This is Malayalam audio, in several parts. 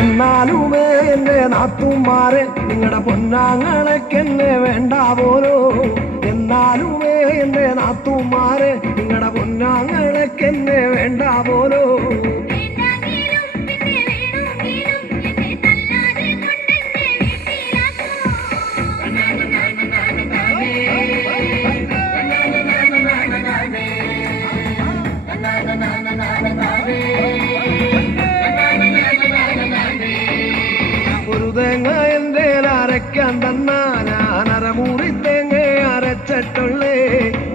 എന്നാലുമേ എന്റെ നാത്തുമാരെ നിങ്ങളുടെ പൊന്നാങ്ങളൊക്കെന്നെ വേണ്ട പോലോ. എന്നാലുമേ എന്റെ നാത്തുമാരെ നിങ്ങളുടെ പൊന്നാങ്ങളൊക്കെന്നെ വേണ്ട പോലോ. ഒരു തേങ്ങ എന്റെ അരയ്ക്കാൻ തന്നാ ഞാൻ അരമുറി തേങ്ങ അരച്ചിട്ടുള്ളേ.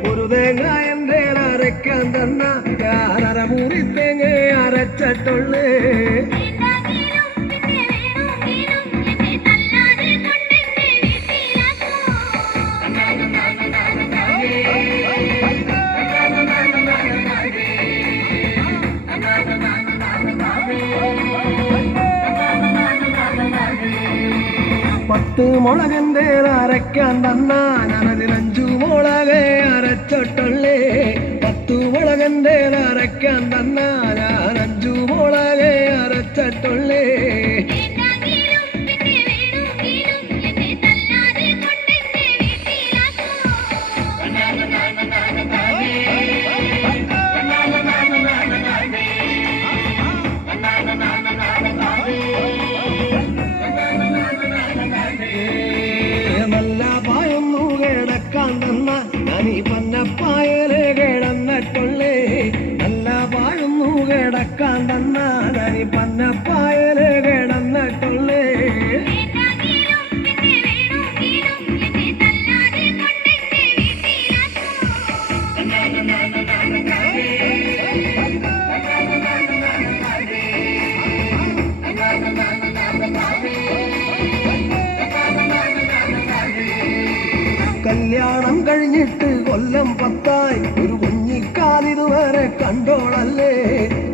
ഒരു തേങ്ങ എന്റെ അരയ്ക്കാൻ തന്നാ ഞാൻ അരമുറി തേങ്ങ അരച്ചിട്ടുള്ളേ. പത്ത് മുളകന്റെ അരയ്ക്കാൻ തന്നാ ഞാനതിൽ 5 മുളക് അരച്ചിട്ടുള്ളേ. 10 മുളകന്റെ അരയ്ക്കാൻ തന്നാ ഞാൻ 5 മുളക് അരച്ചിട്ടുള്ളേ. ഞാനീ പന്നപ്പായല് കിടന്നിട്ടുള്ളേ. നല്ല പാഴുന്നു കിടക്കാൻ തന്നാ ഞാനീ പന്നപ്പായല് കിടന്നിട്ടുള്ളേ. കല്യാണം കഴിഞ്ഞിട്ട് കൊല്ലം 10 ഒരു കുഞ്ഞിക്കാലിതുവരെ കണ്ടോളല്ലേ.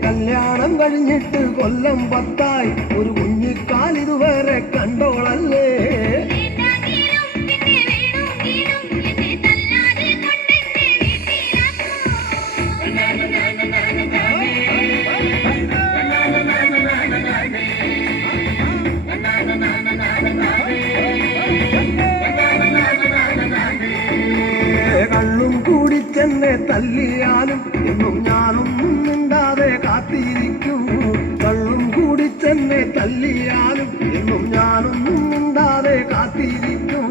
കല്യാണം കഴിഞ്ഞിട്ട് കൊല്ലം 10 ഒരു കുഞ്ഞിക്കാലിതുവരെ കണ്ടോളല്ലേ. കള്ളും കൂടിച്ചെന്നെ തല്ലിയാലും എന്നും ഞാനൊന്നും മിണ്ടാതെ കാത്തിരിക്കും. കള്ളും കൂടിച്ചെന്നെ തല്ലിയാലും എന്നും ഞാനൊന്നും മിണ്ടാതെ കാത്തിരിക്കും.